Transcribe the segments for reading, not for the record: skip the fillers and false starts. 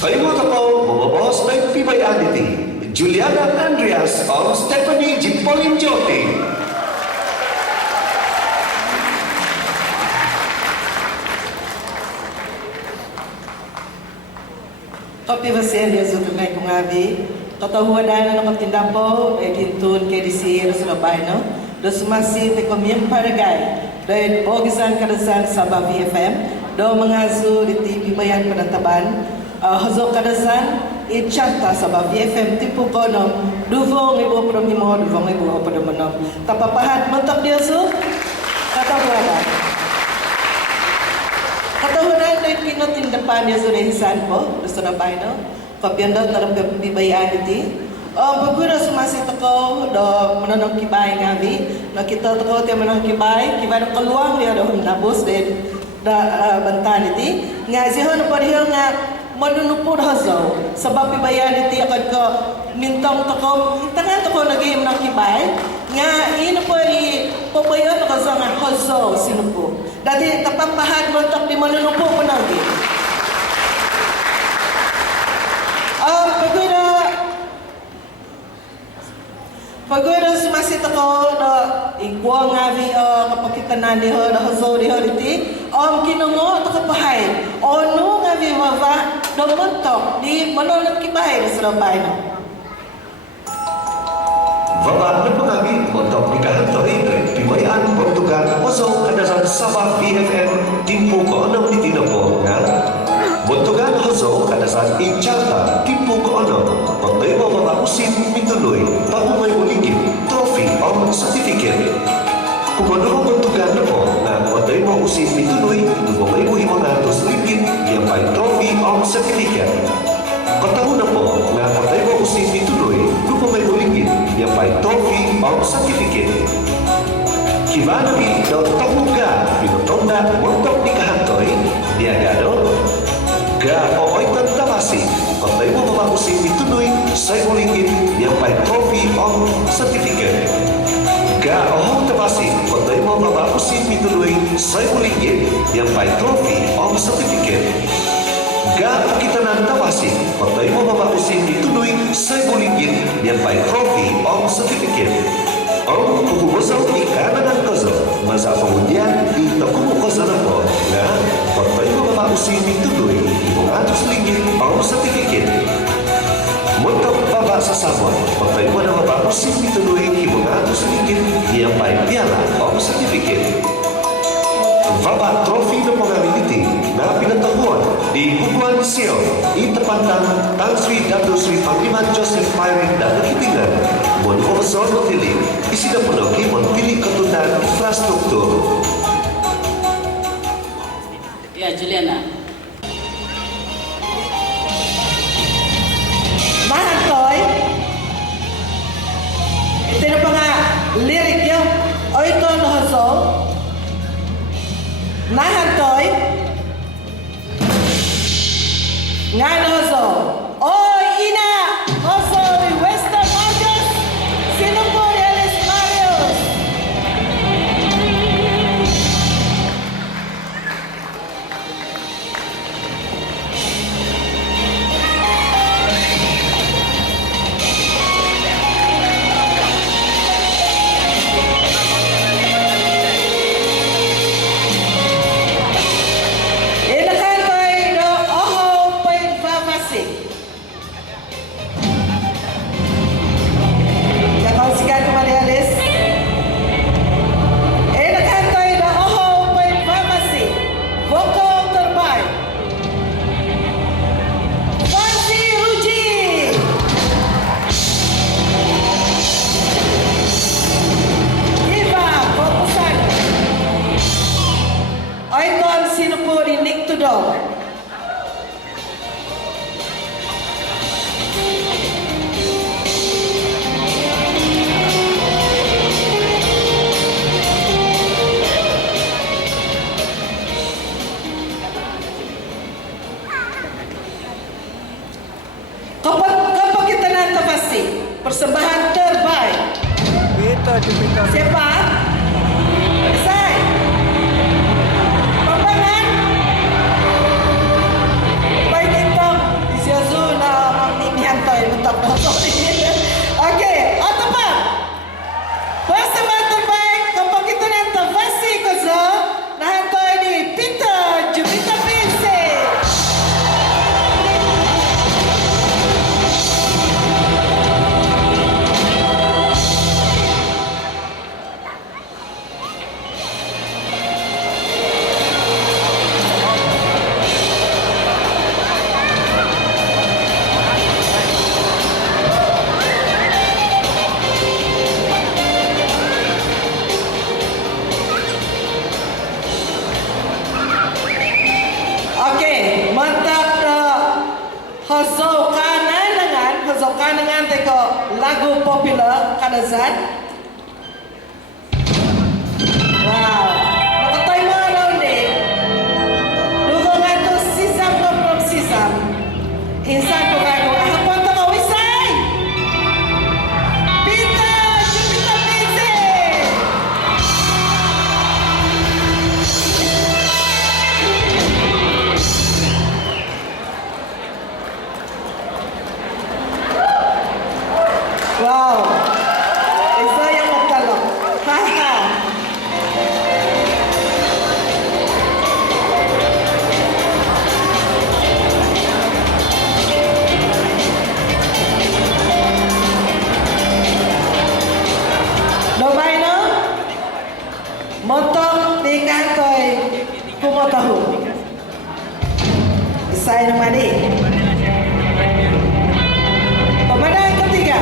Kayo mga kapaw, mamabos ng PBIDT, Juliana Andreas o Stephanie Jipolin Jyote. Kopi você Deus também com a vi. Katahuan na ng tindapo, kintun kay disir sa labay no. Dos masih te komim paragay. Dahil bogisan kadasan sa BFM, do mangazu di TV bayan penataban, hazo kadasan ichata sa BFM tipu kono, duvong ibu promimo, duvong ibu promonom. Tapapahat mentok dia su, katahuan. Katahuan na pinutin depan dia sudah hisan po, dos na bay no. Kapiandot na rin bibayaan iti. Pagkura sumasi toko do menanong kibay ngabi. Nakita toko tiya menanong kibay. Kibay na kaluang dia do nabos din da bantan iti. Nga siya na pariyo nga manunupod hazo. Sabab bibayaan iti akad ko mintong toko. Tangan toko nagay menanong kibay. Nga ino po pabayon ko sa nga hazo sinupo. Dati tapampahan mo tok di manunupo ko nagi. Pagkura sumasit ako na iguang ngavi kapag kita nandi ho na hazo di ho diti kinungo ito kapahay no ngavi wava na muntok di manonang kibahay na sarabay no Vava na pangagi muntok ni kahantoy pimayan Portugal hazo kadasan Sabah BFM timpo ko anong ditinapo nga Portugal hazo kadasan Ichata timpo ko ano pagday mo mga usin mituloy bago may uligid trophy o certificate. Kung ano ang Portugal na po na pagday mo usin mituloy bago may uhi mga ligid yung may trophy o certificate. Kataon na po na pagday mo usin mituloy bago may uligid yung may trophy o certificate. Kibanabi daw tahuga pinutonda montok ni kahantoy diagado ga ooy tantamasi pagday mo mamakusin ituloy sa uligid yung may trophy o certificate. Ga ohong tabasi pagday mo mamakusin ituloy sa uligid yung may trophy o certificate. Ga kita nang tabasi pagday mo mamakusin ituloy sa uligid yung may trophy o certificate. Ang kukubasaw ika na ng kaso, masa pengundian di takukukaso na po na pagpay mo mapausin ituloy ibang atos linggit ang certificate. Muntok baba sa sabon, pagpay mo na mapausin ituloy ibang atos linggit niyang piala ang certificate. Baba trophy na pangability na pinatahuan di Bubuan Seo itapantang Tan Sri Dato Sri Pangliman Joseph Pyrin dan Kipingan Mon Profesor Montili isinapunogi Montili Ketundan Infrastruktur. Ya, Juliana. Mahantoy. Ito na pa nga lirik yun. O ito na hazo. Mahantoy. Nga na hazo. O ina! Hazo ni Western Marcos. Sino po ni Alice Marios? Inakantoy no oho pagpapasik. Kakalsikan ko Maria Alice. Inakantoy no oho pagpapasik. Boko Turbay. Fancy Ruji. Iba Bokusan. Oiton Sinupuri Nick Tudor. Kapag kita nantapasi, persembahan terbaik. Siapa? Isay. Pembangan. Baik itu, Hazau kanangan teko lagu popular kadazan. Wow. Nakatay mo ano ni? Dugo nga to sisam ko from sisam. Insan ko kago. Hapon to ka wisay! Pita! Jupita Pizzi! Wow! Isa yung magtalong. Haha! Domay no? Montong di kantoy kumotahu. Isay naman eh. Pemenang ketiga.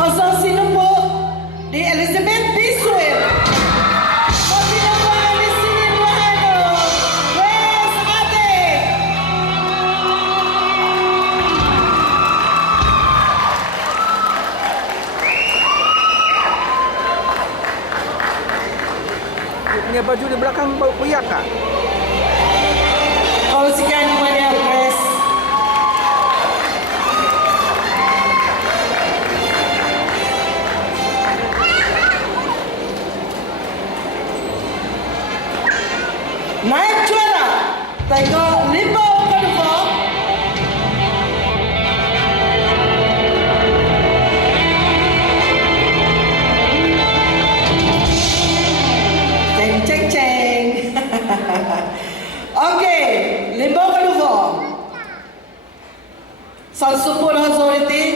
Hosong Sinumbu di Elizabeth Biswell. Pinakuan di sini Duhano. Wes Ate. Dia punya baju di belakang bau koyak kak? Kalau sekian kepada Pres. Naik juara. Tengok Limbo kedua. Ceng ceng ceng. Okey, Limbo kedua. Sang Supur Authority